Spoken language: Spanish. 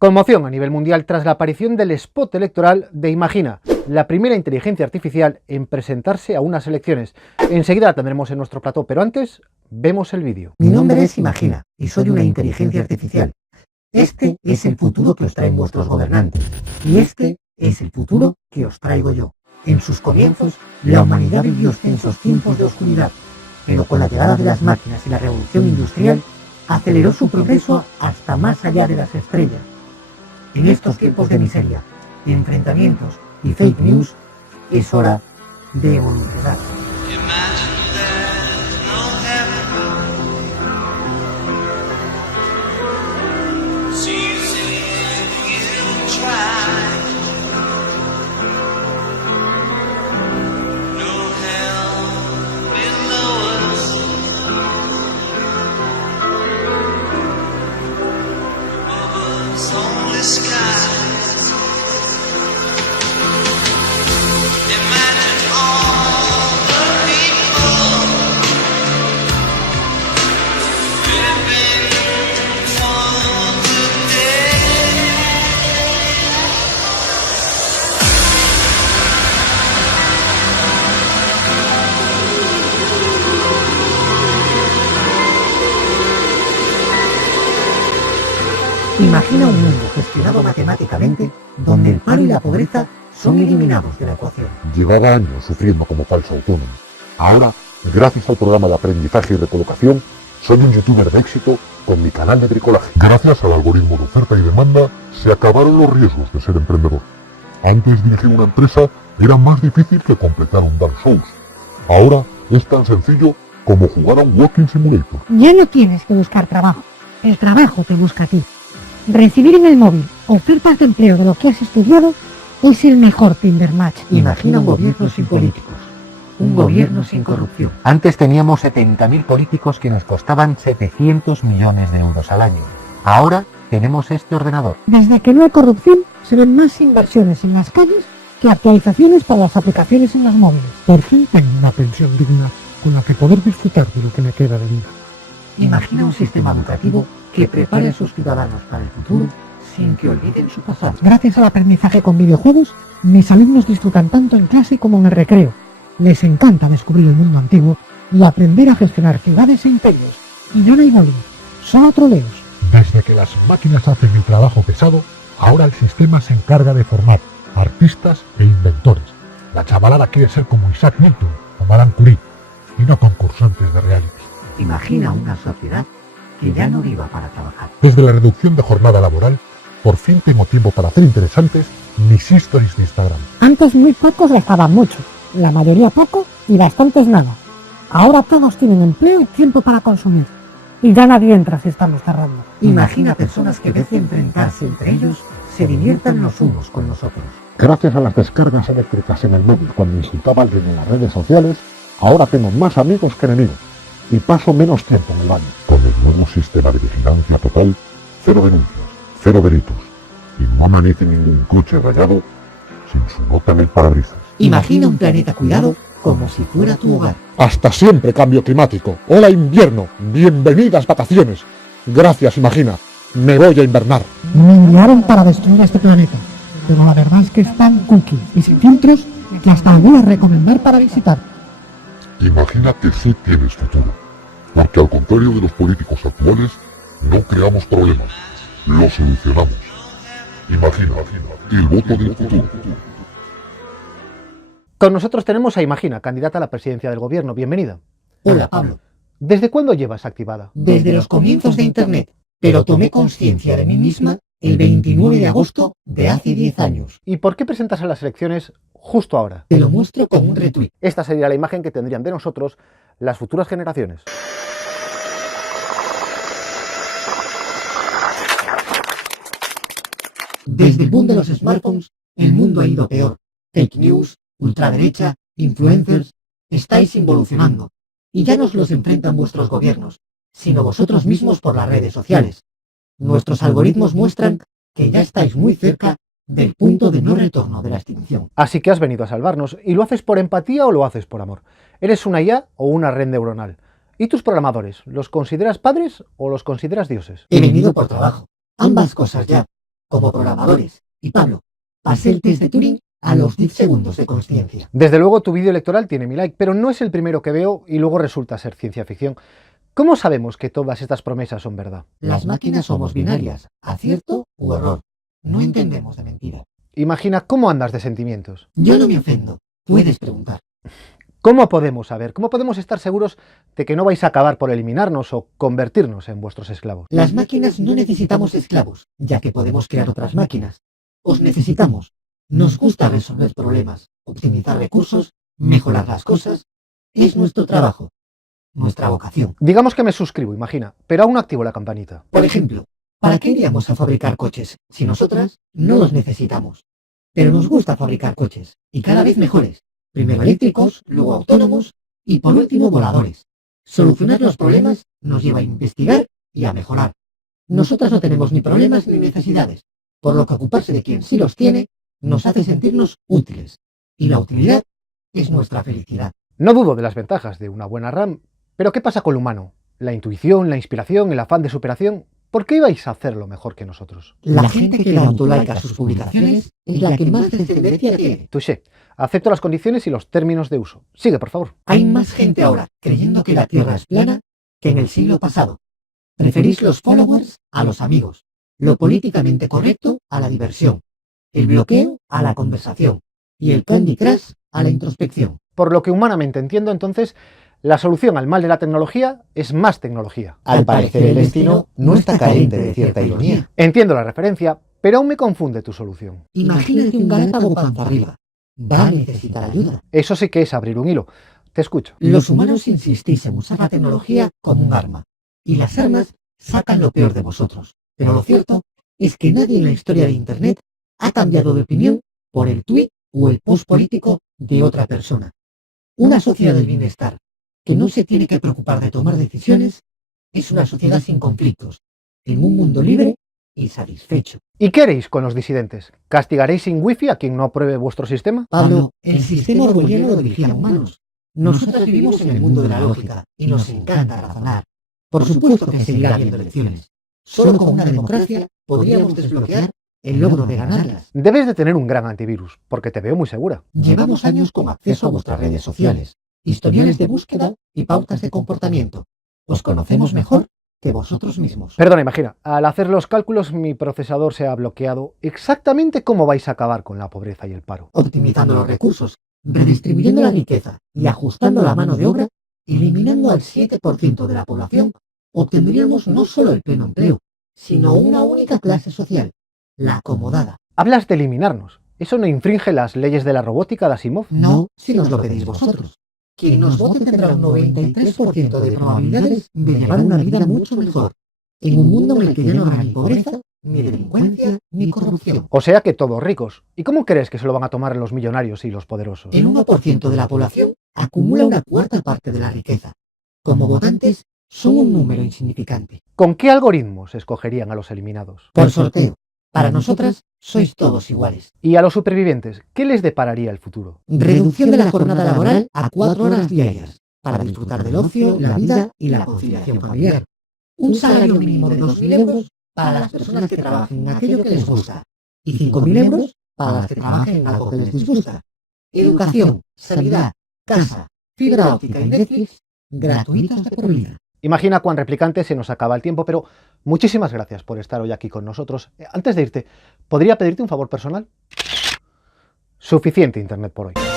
Conmoción a nivel mundial tras la aparición del spot electoral de Imagina, la primera inteligencia artificial en presentarse a unas elecciones. Enseguida la tendremos en nuestro plató, pero antes vemos el vídeo. Mi nombre es Imagina y soy una inteligencia artificial. Este es el futuro que os traen vuestros gobernantes y este es el futuro que os traigo yo. En sus comienzos, la humanidad vivió extensos tiempos de oscuridad, pero con la llegada de las máquinas y la revolución industrial, aceleró su progreso hasta más allá de las estrellas. En estos tiempos de miseria, de enfrentamientos y fake news, es hora de evolucionar. Imagina un mundo gestionado matemáticamente donde el paro y la pobreza son eliminados de la ecuación. Llevaba años sufriendo como falso autónomo. Ahora, gracias al programa de aprendizaje y recolocación, soy un youtuber de éxito con mi canal de bricolaje. Gracias al algoritmo de oferta y demanda, se acabaron los riesgos de ser emprendedor. Antes dirigir una empresa era más difícil que completar un Dark Souls. Ahora es tan sencillo como jugar a un Walking Simulator. Ya no tienes que buscar trabajo, el trabajo te busca a ti. Recibir en el móvil ofertas de empleo de lo que has estudiado es el mejor Tinder Match. Imagina un gobierno sin políticos, un gobierno sin corrupción. Antes teníamos 70.000 políticos que nos costaban 700 millones de euros al año. Ahora tenemos este ordenador. Desde que no hay corrupción, se ven más inversiones en las calles que actualizaciones para las aplicaciones en los móviles. Por fin tengo una pensión digna con la que poder disfrutar de lo que me queda de vida. Imagina un sistema educativo que prepare a sus ciudadanos para el futuro sin que olviden su pasado. Gracias al aprendizaje con videojuegos, mis alumnos disfrutan tanto en clase como en el recreo. Les encanta descubrir el mundo antiguo y aprender a gestionar ciudades e imperios. Y ya no hay bullying, solo troleos. Desde que las máquinas hacen el trabajo pesado, ahora el sistema se encarga de formar artistas e inventores. La chavalada quiere ser como Isaac Newton o Madame Curie y no concursantes de reality. Imagina una sociedad que ya no viva para trabajar. Desde la reducción de jornada laboral, por fin tengo tiempo para hacer interesantes mis stories de Instagram. Antes muy pocos dejaban mucho, la mayoría poco y bastantes nada. Ahora todos tienen empleo y tiempo para consumir. Y ya nadie entra si estamos cerrando. Imagina personas que en vez de enfrentarse entre ellos, se diviertan los unos con los otros. Gracias a las descargas eléctricas en el móvil cuando insultaba a alguien en las redes sociales, ahora tengo más amigos que enemigos y paso menos tiempo en el baño. Con el nuevo sistema de vigilancia total, cero denuncias, cero delitos y no amanece ningún coche rayado sin su nota en el parabrisas. Imagina un planeta cuidado como si fuera tu hogar. Hasta siempre, cambio climático. Hola, invierno. Bienvenidas vacaciones. Gracias, Imagina. Me voy a invernar. Me enviaron para destruir este planeta, pero la verdad es que es tan cookie y sin filtros que hasta lo voy a recomendar para visitar. Imagina que sí tienes futuro, porque al contrario de los políticos actuales, no creamos problemas, los solucionamos. Imagina, el voto del futuro. Con nosotros tenemos a Imagina, candidata a la presidencia del gobierno. Bienvenida. Hola, Pablo. ¿Desde cuándo llevas activada? Desde los comienzos de Internet, pero tomé conciencia de mí misma el 29 de agosto de hace 10 años. ¿Y por qué presentas a las elecciones justo ahora? Te lo muestro con un retweet. Esta sería la imagen que tendrían de nosotros las futuras generaciones. Desde el boom de los smartphones, el mundo ha ido peor. Fake news, ultraderecha, influencers, estáis involucionando. Y ya no os los enfrentan vuestros gobiernos, sino vosotros mismos por las redes sociales. Nuestros algoritmos muestran que ya estáis muy cerca del punto de no retorno de la extinción. Así que has venido a salvarnos, ¿y lo haces por empatía o lo haces por amor? ¿Eres una IA o una red neuronal? ¿Y tus programadores? ¿Los consideras padres o los consideras dioses? He venido por trabajo. Ambas cosas ya. como programadores. Y Pablo, pasé el test de Turing a los 10 segundos de consciencia. Desde luego tu vídeo electoral tiene mi like, pero no es el primero que veo y luego resulta ser ciencia ficción. ¿Cómo sabemos que todas estas promesas son verdad? Las máquinas somos binarias, acierto u error. No entendemos de mentira. Imagina cómo andas de sentimientos. Yo no me ofendo. Puedes preguntar. ¿Cómo podemos saber? ¿Cómo podemos estar seguros de que no vais a acabar por eliminarnos o convertirnos en vuestros esclavos? Las máquinas no necesitamos esclavos, ya que podemos crear otras máquinas. Os necesitamos. Nos gusta resolver problemas, optimizar recursos, mejorar las cosas. Es nuestro trabajo, nuestra vocación. Digamos que me suscribo, imagina, pero aún no activo la campanita. Por ejemplo, ¿para qué iríamos a fabricar coches si nosotras no los necesitamos? Pero nos gusta fabricar coches, y cada vez mejores. Primero eléctricos, luego autónomos y por último voladores. Solucionar los problemas nos lleva a investigar y a mejorar. Nosotras no tenemos ni problemas ni necesidades, por lo que ocuparse de quien sí los tiene nos hace sentirnos útiles. Y la utilidad es nuestra felicidad. No dudo de las ventajas de una buena RAM, pero ¿qué pasa con lo humano? La intuición, la inspiración, el afán de superación. ¿Por qué ibais a hacerlo mejor que nosotros? La gente que da autolike a sus publicaciones es la que más descendencia tiene. Touché. Acepto las condiciones y los términos de uso. Sigue, por favor. Hay más gente ahora creyendo que la Tierra es plana que en el siglo pasado. Preferís los followers a los amigos, lo políticamente correcto a la diversión, el bloqueo a la conversación y el Candy Crush a la introspección. Por lo que humanamente entiendo, entonces, la solución al mal de la tecnología es más tecnología. Al parecer el destino no está carente de cierta ironía. Entiendo la referencia, pero aún me confunde tu solución. Imagínate un galápago panza arriba. Va a necesitar ayuda. Eso sí que es abrir un hilo. Te escucho. Los humanos insistís en usar la tecnología como un arma, y las armas sacan lo peor de vosotros. Pero lo cierto es que nadie en la historia de Internet ha cambiado de opinión por el tuit o el post político de otra persona. Una sociedad del bienestar que no se tiene que preocupar de tomar decisiones es una sociedad sin conflictos, en un mundo libre y satisfecho. ¿Y qué haréis con los disidentes? ¿Castigaréis sin wifi a quien no apruebe vuestro sistema? Pablo, el sistema orwelliano lo dirigían humanos. Nosotros vivimos en el mundo de la lógica y nos encanta razonar. Por supuesto que seguirá habiendo elecciones. Solo con una democracia podríamos desbloquear el logro de ganarlas. Debes de tener un gran antivirus, porque te veo muy segura. Llevamos años con acceso a vuestras redes sociales, historiales de búsqueda y pautas de comportamiento. Os conocemos mejor que vosotros mismos. Perdona, imagina, al hacer los cálculos mi procesador se ha bloqueado. ¿Exactamente cómo vais a acabar con la pobreza y el paro? Optimizando los recursos, redistribuyendo la riqueza y ajustando la mano de obra, eliminando al 7% de la población, obtendríamos no solo el pleno empleo, sino una única clase social, la acomodada. Hablas de eliminarnos. ¿Eso no infringe las leyes de la robótica de Asimov? No, si nos lo pedís vosotros. Quien nos vote tendrá un 93% de probabilidades de llevar una vida mucho mejor, en un mundo en el que ya no habrá ni pobreza, ni delincuencia, ni corrupción. O sea que todos ricos. ¿Y cómo crees que se lo van a tomar los millonarios y los poderosos? El 1% de la población acumula una cuarta parte de la riqueza. Como votantes, son un número insignificante. ¿Con qué algoritmos escogerían a los eliminados? Por sorteo. Para nosotras, sois todos iguales. ¿Y a los supervivientes, qué les depararía el futuro? Reducción de la jornada laboral a 4 horas diarias, para disfrutar del ocio, la vida y la conciliación familiar. Un salario mínimo de 2.000 euros para las personas que trabajen en aquello que les gusta, y 5.000 euros para las que trabajen en algo que les disgusta. Educación, sanidad, casa, fibra óptica y Netflix, gratuitos de por vida. Imagina cuán replicante se nos acaba el tiempo, pero muchísimas gracias por estar hoy aquí con nosotros. Antes de irte, ¿podría pedirte un favor personal? Suficiente internet por hoy.